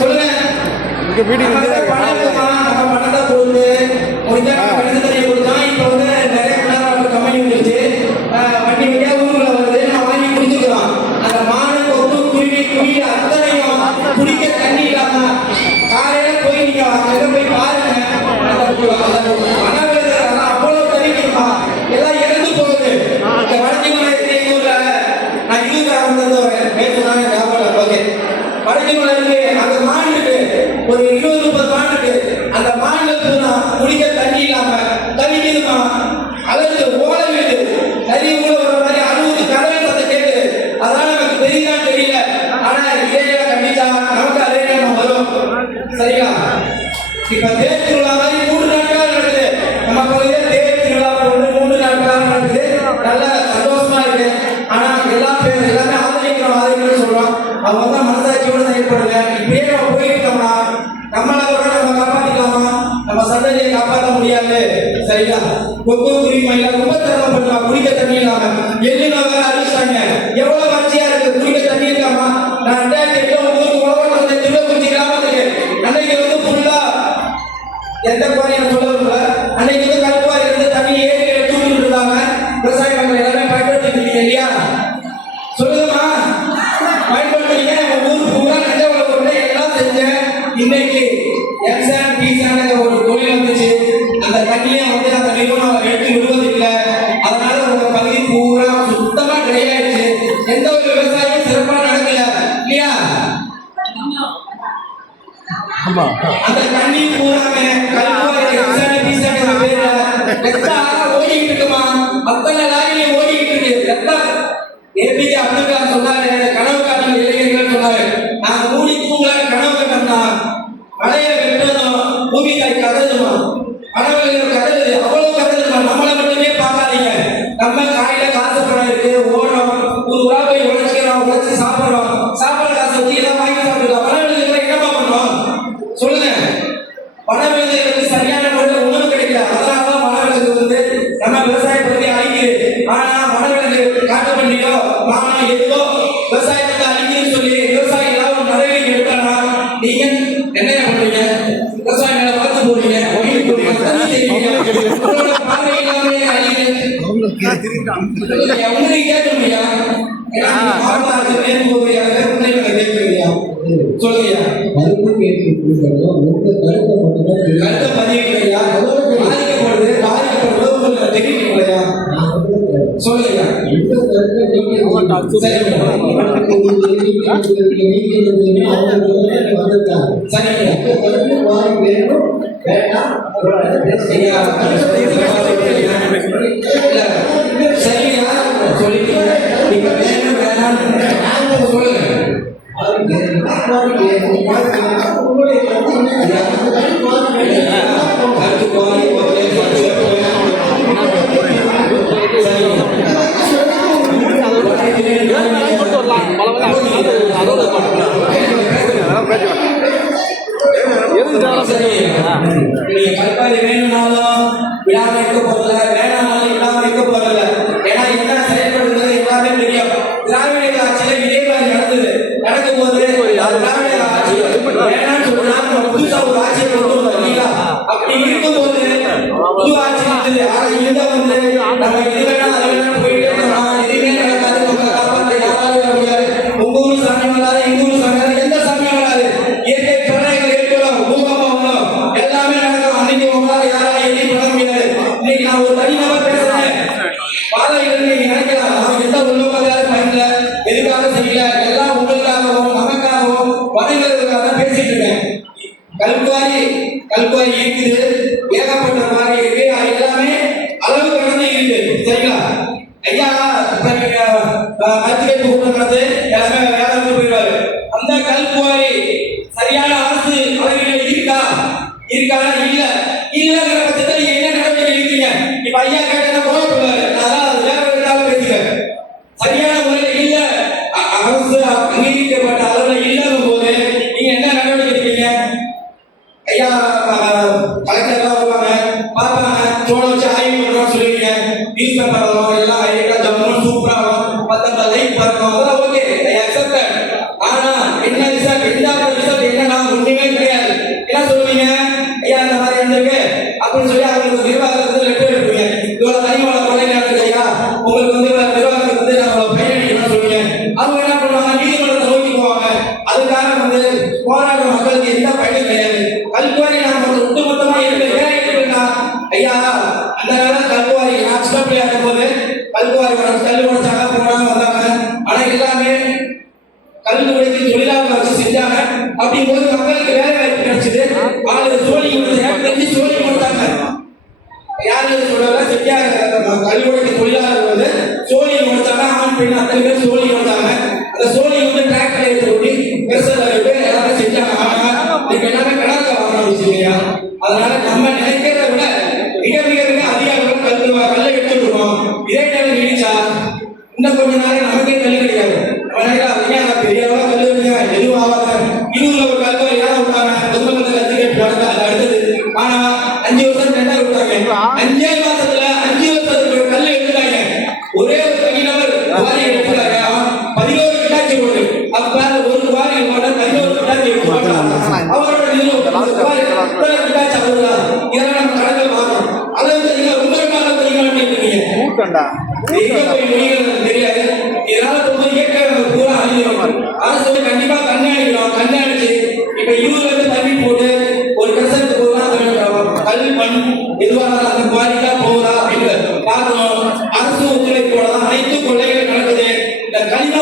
சொல்லுங்க. இங்க வீடியோ நம்ம பணத்தை போட்டு முடிஞ்சா கணக்கு தனியை கொடுத்தோம். இப்போ வந்து நிறைய கம்பெனி வந்துருச்சு, வண்டி வண்டியா ஊருக்குள்ள வருது, நான் வாங்கி குடிச்சுக்கிறோம். அந்த மாடு கொத்து குருவி குயில் அத்தனையும் குடிக்க தண்ணி இல்லாம காலையில போய் நீங்க அங்க போய் பாருங்க. அவ்வளவு தண்ணிக்குமா எல்லாம் இறந்து போகுது. இந்த வடக்கு மலை ஊர்ல நான் இருபது பேசுறாங்க ஞாபகம். ஓகே, வடக்கு மலை அந்த மாட்டுக்கு ஒரு 20-30 மாட்டுக்கு அந்த மாடுகளுக்கு குடிக்க தண்ணி இல்லாம தவிக்குதுமா. அதாவது ஓலை வீடு நிறைய ஊழ வர மாதிரி 60 கடலை சத்தை கேட்குது. அதனால நமக்கு தெரியுதான் தெரியல. ஆனா இதே கண்டிப்பா நமக்கு அதே நேரம் வரும். சரிங்களா? இப்ப தேர் திருவிழா மாதிரி 3 நாட்கள் நடக்குது. நம்ம பகுதியில தேர் திருவிழா போட்டு 3 நாட்கள் நடக்குது. நல்ல சந்தோஷமா இருக்கு. ஆனா எல்லாமே ஆதரிக்கிறோம் சொல்றோம். அவங்க தான் மனசாட்சியோட செயல்படுங்க. இப்படியே நம்ம போயிட்டோம்னா நம்மளால நம்ம காப்பாற்றிக்கலாமா? நம்ம சந்ததியை காப்பாற்ற முடியாது. சரிங்களா? கொக்கு குருவிமையில ரொம்ப சிரமப்படுறோம். குடிக்க தண்ணி இல்லாம எள்ளுனா வேற அறிவிச்சாங்க. எவ்வளவு வறட்சியா இருக்கு, குடிக்க தண்ணி இருக்காமா? நான் 2008 உலகத்தை திருவக்குறிச்சி கிராமத்துக்கு அன்னைக்கு வந்து ஃபுல்லா எந்த குறையும் சொல்ல வரல. அன்னைக்கு வந்து கருப்பாக இருந்து தண்ணி ஏறி தூக்கிட்டு இருந்தாங்க. விவசாய மக்கள் எல்லாமே பயன்படுத்திட்டு இருக்கீங்க இல்லையா? சொல்லுங்கம்மா, பயன்படுத்துறீங்க. ஊர் பூரா நெஞ்சவள கொண்டு எல்லாம் செஞ்சேன். இன்னைக்கு எக்ஸாம் பீஸான ஒரு தொழில் வந்துச்சு. அந்த தண்ணியை வந்து அந்த நிறுவனம் எடுத்து விடுவதில்லை. அதனால உங்க பகுதி பூரா சுத்தமா கிடையாடுச்சு. எந்த ஒரு விவசாயம் சிறப்பாக நடக்கல இல்லையா? அந்த தண்ணி பூராமே ஓடிக்கிட்டு இருக்குமா? அத்தனை லாரிலையும் ஓடிக்கிட்டு இருக்கு. ஏபிஜே அப்துல் கலாம் சொன்னாரு, கனவு காட்டும் இளைஞர்கள் சொன்னாரு, நாங்க மூடி தூங்கல கனவு கட்டம்னா மழையை வெட்டணும், பூமி தாய் கததுமா, கனவுகள் கதது, அவ்வளவு கததுமா. நம்மளை மட்டுமே பார்க்காதீங்க. நம்ம காயில காசு பணம் இருக்கு, ஓடுறோம், ஒரு உலா போய் உழைச்சிக்கிறோம், உழைச்சி சாப்பிடுறோம். சாப்பாடு காசு வச்சு எல்லாம் வாங்கி சாப்பிடுறோம். பணம் என்னமா பண்ணுவோம் சொல்லுங்க? பணம் எழுதுறதுக்கு சரியான முறையில் உணவு கிடைக்கல. அதனாலதான் மனவிலங்கு வந்து நம்ம விவசாய பகுதி அழிக்குது. ஆனா மனவிலங்கு காட்டு பண்ணியோ மானம் எதுவோ விவசாயத்தை அழிக்குதுன்னு சொல்லி விவசாய லாபம் நடவடிக்கை எடுத்தாங்கன்னா நீங்க என்ன பண்றீங்க? விவசாய நிலம் வளர்த்து போடுறீங்க, ஒயிட் போடுறீங்க, தண்ணி செய்வீங்க. உங்களோட பார்வை இல்லாமலே அழிக்குது. உங்களுக்கு கேட்க முடியா? சொல்லுங்க. கருத்து கருத்தை பதிவில்லையா? பாதிக்கப்படுது, பாதிக்கப்படுறது தெரிவிக்கலையா? சொல்லுங்க. சரியா சொல்லிட்டீங்க. நீங்க வேணும் வேணாம் சொல்லுங்க. கல்பாரி வேணும்னாலும் விழாம இருக்க போறல, வேணாலும் இல்லாம இருக்க போறல. ஏன்னா என்ன செயல்படுறது எல்லாமே தெரியும். திராவிட ஆட்சியில இதே மாதிரி நடக்கும் போது திராவிட ஆட்சி வேணாம்னு சொல்றாங்க. புதுசா ஒரு ஆட்சியை கொண்டு வரீங்களா? அப்படி இருக்கும்போது புது ஆட்சி இருந்தது. ஆனா இதை வந்து நம்ம இது வேணா அது வேணாம் போயிட்டே இருக்கலாம். எதுவுமே நடக்காது. காப்பாற்ற யாராலும் வர முடியாது. உங்க ஊர் சாமி வராது, எங்க ஊர் சாமி வராது, எந்த சாமி வராது. இயற்கை பிரளயங்கள் ஏற்படும், பூகம்பம் வரும், எல்லாமே நடக்கும். அன்னைக்கு உங்களால யாராலும் எதையும் பண்ண முடியாது. இன்னைக்கு நான் ஒரு தனிநபர் பேசுறேன். பாதைகள் நீங்க நினைக்கலாம், நான் எந்த உள்நோக்கத்தால பயன்ல எதுக்காக செய்யல, எல்லாம் உங்களுக்காகவும் நமக்காகவும் வணிகர்களுக்காக பேசிட்டு இருக்கேன். கல்குவாரி இருக்குது, ஏகப்பட்ட மாதிரி இருக்கு. அது எல்லாமே அளவு கடந்து இருக்கு. சரிங்களா? ஐயா மத்திய கூப்பிடுறது எல்லாமே வேலை போயிடுவாரு. அந்த கல்குவாரி சரியான அரசு அளவில் இருக்கா? இல்லங்கிற பட்சத்தில் நீங்க என்ன நடவடிக்கை எடுக்கிறீங்க? இப்ப ஐயா கேட்டா கோவப்படுவாரு. அதான் வேற ஒரு பேசுகிறேன். சரியான முறையில் இல்ல, அரசு அங்கீகரிக்கப்பட்ட அளவில் இல்லாத போது நீங்க என்ன நடவடிக்கை எடுப்பீங்க? ஐயா கலெக்டர் வருவாங்க, பார்ப்பாங்க, சோழ வச்சு ஆய்வு பண்றோம் சொல்லுவீங்க. நியூஸ் பேப்பர் வரும், எல்லாம் ஐயா ஜம்முன்னு சூப்பரா வரும், 10 லைக் பண்ணணும், அதெல்லாம் ஓகே, ஐ அக்செப்ட். ஆனா போராடுற மக்களுக்கு எந்த பயனும் கிடையாது. கல்குவாரி நாம ஒட்டுமொத்தமா இருக்குன்னா ஐயா அந்த காலம் கல்குவாரி நான் சின்ன பிள்ளையா இருக்கும் போது கல்குவாரி கல் உடைச்சாங்க போனாங்க வந்தாங்க. ஆனா எல்லாமே கல் உடைக்கு தொழிலாளர் வச்சு செஞ்சாங்க. அப்படிங்கும்போது மக்களுக்கு வேலை வாய்ப்பு கிடைச்சது. ஆளு சோழி சோழி கொடுத்தாங்க. யாரு சொல்றதா செஞ்சாங்க. கல் உடைக்கு தொழிலாளர் வந்து சோழி கொடுத்தாங்க. ஆண் பெண் அத்தனை பேர் சோழி கொடுத்தாங்க. அந்த சோழி வந்து டிராக்டர் எடுத்து ஓட்டி பெருசாக எல்லாரும் செஞ்சாங்க. ஆனா இப்ப எல்லாமே கிணறு வாங்கணும் இல்லையா? அதனால நம்ம நினைக்கிறத விட மிக மிக மிக அதிக அளவில் கல்லை எடுத்துட்டு இருக்கோம். இதே நேரம் நீடிச்சா இன்னும் கொஞ்ச நாள் நமக்கே கல் கிடையாது. பெரிய அளவு கல் இருக்குங்க எதுவும் ஆகாத இன்னும் ஒரு கல்வி யாரும் விட்டாங்க. பொதுமக்கள் கத்து கேட்டு அது அடுத்தது. ஆனா 5 வருஷம் ரெண்டாவது விட்டாங்க. 5 மாசத்துல 5 வருஷத்துக்கு கல் எடுத்துட்டாங்க. ஒரே ஒரு தனிநபர் வாரி எடுத்துட்டாங்க. 11 கிட்டாச்சி ஓடு. அப்ப ஒரு வாரி ஓட 11 கிட்டாச்சி எடுத்துட்டாங்க. அவரோட கிட்டாச்சி அவருதா இதெல்லாம் நம்ம கணக்கில் பார்க்கணும். அதை நீங்க உங்களை மேல தெரியாது. இதனால போது இயற்கை பூரா அழிஞ்சிடும். அரசு கண்டிப்பா கண்காணிக்கணும். கண்காணிச்சு இப்ப 20 தண்ணி போட்டு ஒரு கசத்து போதா கல் மண் எதுவாக அந்த குவாரிக்கா போகுதா அப்படின்னு பார்க்கணும். அரசு ஒத்துழைப்போட தான் அனைத்து கொள்ளைகள் நடக்குது. இந்த கனிம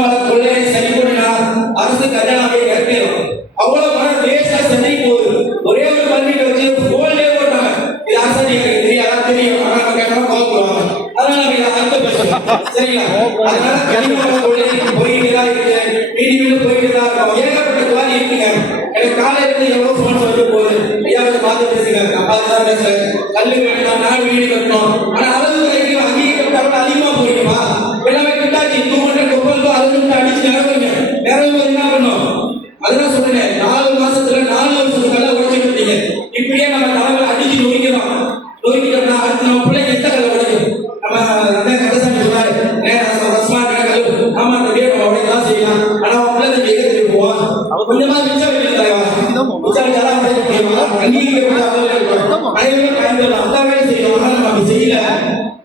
வள கொள்ளையை சரி பண்ணினா அரசு கஜனாவை இறக்கிடும். அவ்வளவு பணம் வேஸ்டா சரி போகுது. ஒரே ஒரு பர்மிட் வச்சு கோல்டே போட்டாங்க. இது அரசு எனக்கு தெரியாதா? தெரியும். ஆனா நம்ம கேட்டா கோவப்படுவாங்க. அதனால நம்ம அடுத்த பேசுவோம். சரிங்களா? அதனால கனிம வள கொள்ளை போயிட்டு தான் இருக்கு. நீதிமன்றம் போயிட்டு தான் இருக்கும். ஏகப்பட்ட குவாரி இருக்குங்க. எனக்கு காலையில இருந்து எவ்வளவு போன் வந்து போகுது. ஐயா வந்து பார்த்து பேசுங்க. நான் பார்த்து தான் பேசுறேன். கல்லு வேணும், நாடு வீடு கட்டணும். ஆனா அளவு வரைக்கும் அங்கீகரிக்கப்பட்ட அதிகமா போயிருக்குமா? எல்லாமே கிட்டாச்சு 200 கொப்பல் அது அடிச்சு நிறவுங்க. நிறவு என்ன பண்ணும்? அதுதான் சொல்றேன். 4 மாசத்துல 4 வருஷத்துக்கு உடச்சு கொடுத்தீங்க. இப்படியே நம்ம தலைவரை அடிச்சு நொறுக்கிறோம். நொறுக்கிட்டோம்னா அடுத்து நம்ம பிள்ளைங்க எந்த கல்லை உடைக்கும்? நம்ம கந்தசாமி சொன்னாரு ஆமா அந்த வீடு நம்ம உடையதான் செய்யலாம். ஆனா அவன் பிள்ளை எதிர்த்து போவான். கொஞ்சமா மிச்சம் வைக்க தலைவா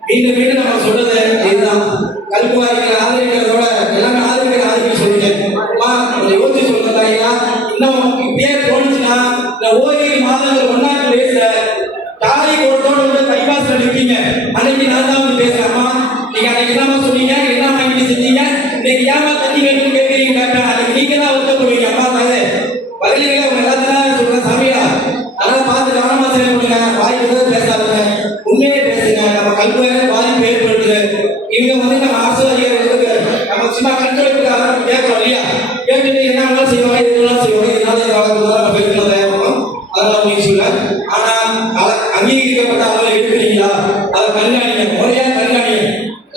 மீண்டும் மீண்டும் நம்ம சொல்றது இதுதான். கல்குவாரிகளை ஆதரிக்கிறதோட எல்லாமே ஆதரிக்க சொல்லிட்டேன். யோசிச்சு சொல்றதா இன்னும் இப்படியே தோணுச்சுன்னா இந்த ஓரிரு மாதங்கள் ஒன்னாட்டு பேசுற தாலி கோட்டோட வந்து கைவாசல் நிற்பீங்க. அன்னைக்கு நான் தான் வந்து பேசுறேன். அம்மா நீங்க அன்னைக்கு என்னமா சொன்னீங்க, என்ன வாங்கிட்டு செஞ்சீங்க, இன்னைக்கு ஏமா தண்ணி வேணும்னு கேட்கறீங்க. அன்னைக்கு நீங்க தான் வருத்தப்படுவீங்க. அம்மா தாங்க பதிலே அவங்க எல்லாத்தையும் சொல்ற சமையா. அதெல்லாம் பார்த்து கவனமா செயல்படுங்க. வாய்ப்பு பேசாதுங்க, உண்மையே பேசுங்க. நம்ம கல்வியை பாதிப்பு ஏற்படுத்துது. இவங்க வந்து நம்ம அரசு அதிகாரிகளுக்கு நம்ம சும்மா கண்காணிப்புக்கு அதெல்லாம் கேட்கறோம் இல்லையா? கேட்டுட்டு என்ன செய்வாங்க, இதெல்லாம் செய்வாங்க, இதனால பேசணும். அதெல்லாம் நீங்க சொல்ல. ஆனா அங்கீகரிக்கப்பட்ட அளவில் எடுக்கிறீங்களா? அதை கண்காணிங்க, முறையா கண்காணிங்க.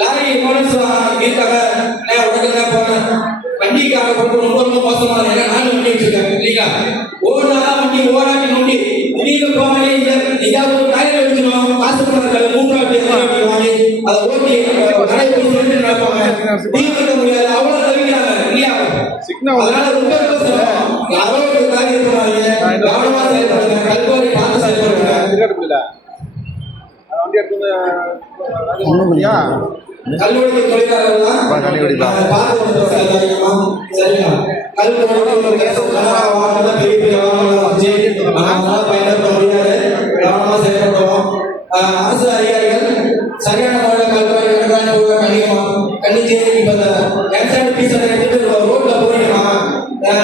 லாரி போனஸ் இருக்காங்க உடனே போனேன் வண்டிக்காக போட்டு ரொம்ப மோசமா நானும் வண்டி வச்சிருக்காங்க இல்லைங்களா? ஓடுனா வண்டி ஓராட்டி நோண்டி திடீர்னு போவாங்க. எங்கேயாவது ஒரு டயர் வச்சிருவாங்க. காசு பணத்தில் 3ஆவது வாங்கி அதை ஓட்டி நடைபெற்று நடப்பாங்க. தீர்க்க முடியாது. அவ்வளவு தவிக்கிறாங்க இல்லையா? அதனால ரொம்ப யாரோ ஒரு காரியம் இருக்கிறாங்க. கவனமா செயல்படுங்க. கல்குவாரி பார்த்து செயல்படுங்க. கல்லூரி தொழிலாளர்கள் அரசு அதிகாரிகள் சரியான ரோட்ல போறீங்கன்னா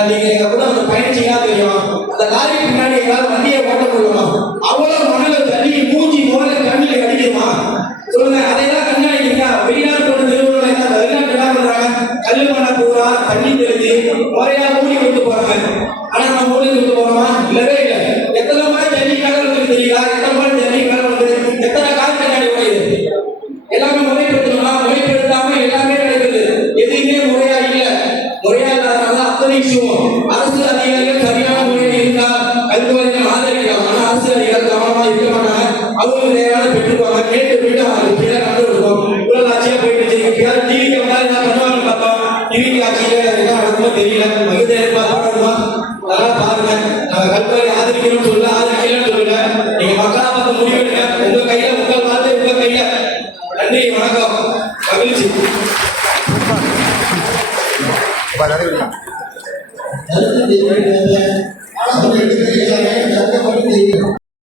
நீங்க கூட பயணிச்சீங்கன்னா தெரியும். அந்த லாரி பின்னாடி வண்டியை ஓட்ட முடியுமா? அவ்வளவு மணல் தண்ணி மூஞ்சி முதல்ல கண்ணில் அடிக்குமா? சொல்லுங்க. அதையெல்லாம் கண்காணிக்கிறீங்க. வெளிநாட்டு நிறுவனங்கள் வெளிநாட்டு என்ன பண்றாங்க? கல்லு மண்ண பூரா தண்ணி தெளிஞ்சு முறையா மூடி விட்டு போறாங்க. ஆனா நம்ம மூடி விட்டு போறோமா? இல்லவே இல்லை. எத்தனை மாதிரி தண்ணி கடல் வந்து தெரியுதா? எத்தனை மாதிரி தண்ணி கடல் வந்து எத்தனை கால் கண்ணாடி உடையுது? எல்லாமே முறைப்படுத்தணும்னா முறைப்படுத்தாம எல்லாமே நடக்குது. எதுவுமே முறையா இல்லை. முறையா இல்லாதனால அத்தனை விஷயம். அரசு அதிகாரிகள் சரியான முறையில் இருந்தால் கல்குவாரிகள் ஆதரிக்கலாம். ஆனா அரசு அதிகாரிகள் கவனமா இருக்க மாட்டாங்க. அவங்க நேரான பெற்றுருவாங்க. கேட்டு போயிட்டு கீழே கண்டு கொடுப்போம். இவ்வளவு ஆட்சியா போயிட்டு டிவிக்கு வந்தாலும் என்ன பண்ணுவாங்க பார்த்தோம். டிவிக்கு ஆட்சியில என்ன நடக்குமோ தெரியல. மகிழ்ச்சி எதிர்பார்க்கணுமா? அதெல்லாம் பாருங்க. நம்ம கல்குவாரி ஆதரிக்கணும்னு சொல்ல ஆதரிக்கலன்னு சொல்லல. நீங்க மக்களா பார்த்து முடிவெடுங்க. உங்க கையில உங்கள் பார்த்து உங்க கையில. நன்றி, வணக்கம், மகிழ்ச்சி. கருத்து தெரிவிக்கிறது